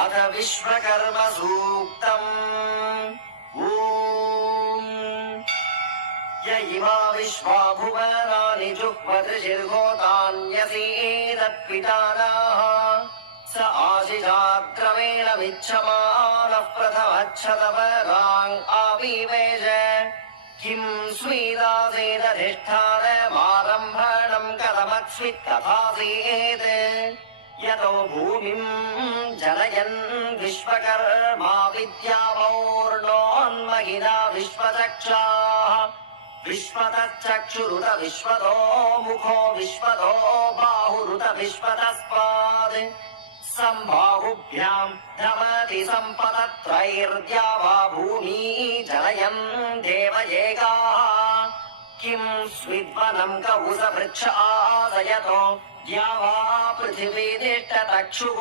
अथ विश्वकर्म सूक्तम्। ॐ य इमा विश्वा भुवनानि जुह्वदृशिर्गोतान्यसीदत्पितानाः स आशिषाक्रमेण विच्छमानः प्रथमच्छतवराङ् आविवेश किं स्वीदासेदधिष्ठानमारम्भणं कथमत्स्वित्तथासीत् यतो भूमिं जनयन् विश्वकर्मा विद्यापौर्णोन्महिना विश्वचक्षाः विश्वतश्चक्षुरुत विश्वतो मुखो विश्वतो बाहुरुत विश्वतस्पाद् सम्बाहुभ्यां धमति सम्पदत्रैर्द्यावा भूमी जनयन् देव एकाः किं स्विद्वनं कौसवृक्ष आदयतो द्यावा पृथिवी तिष्ठतक्षुः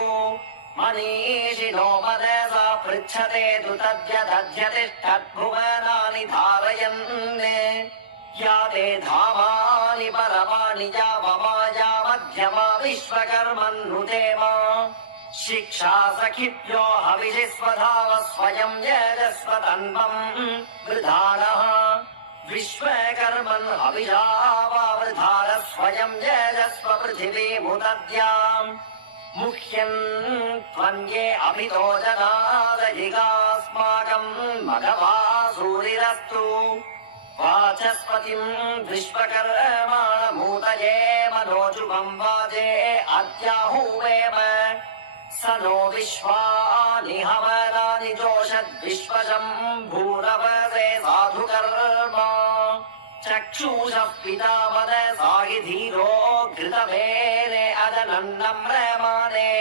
मनीषिणो मनसा पृच्छते तद्यदध्यतिष्ठद्भुवनानि धारयन् या ते धामानि परमाणि यावमाया मध्यमा विश्वकर्मन्नुतेमा शिक्षा सखिभ्यो हविषि स्वधाव स्वयं यजस्व तन्वं वृधानः विश्वकर्मन् हविषावावृधार स्वयं यजस्व पृथिवीमुदद्याम् मुह्यन् त्वन्ये अभितो जनादयिगास्माकं मघवासूरिरस्तु वाचस्पतिं विश्वकर्माणमूतये मनोजुवं वाजे अद्याहुवेम स नो विश्वानि हवनानि जोषद्विश्वशम्भूरवसे साधुकर्मा चक्षुषः पिता मनसा हि धीरो घृतमेने अदनन्नम्रमाणे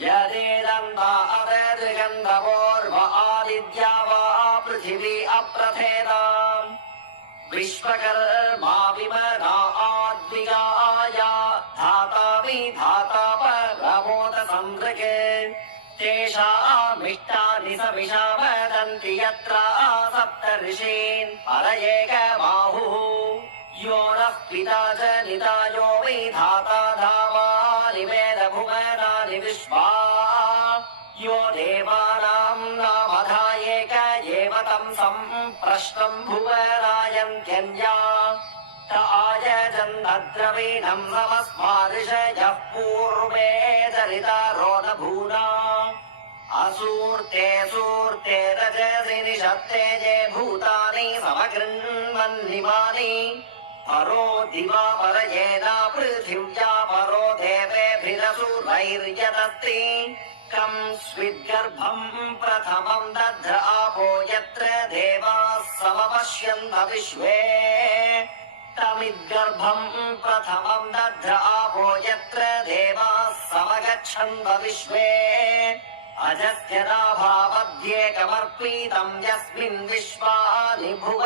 यदेदन्ता अदृगन्धवोर्व आदिद्या वा पृथिवी अप्रथेताम् विश्वकर्मा विमना आद्विगाया धाता विधाता परमोद संवृके तेषामिष्टानि समिषा वदन्ति यत्र सप्तर्षीन् पर एकबाहुः यो नः पिता च निता यो विधाता धामानि वेदभुवनानि विश्वा यो देवानां नामधा एक एव तं सम्प्रश्नं भुवनायन्त्यन्या त आयजन्नद्रवीणं नमस्मादिशयः पूर्वे चरितारो न भूना असूर्ते सूर्ते रजसि निषत्ते ये भूतानि समगृह्णन्निमानि परो दिवा परयेना पृथिव्या परो देवेभिरसुरैर्यदस्ति कं स्विद्गर्भं प्रथमं दध्र आपो यत्र देवाः समपश्यन्त विश्वे तमिद्गर्भं प्रथमं दध्र आपो यत्र देवाः समगच्छन्त विश्वे अजस्य नाभावद्येकमर्पितं यस्मिन् विश्वानि भुव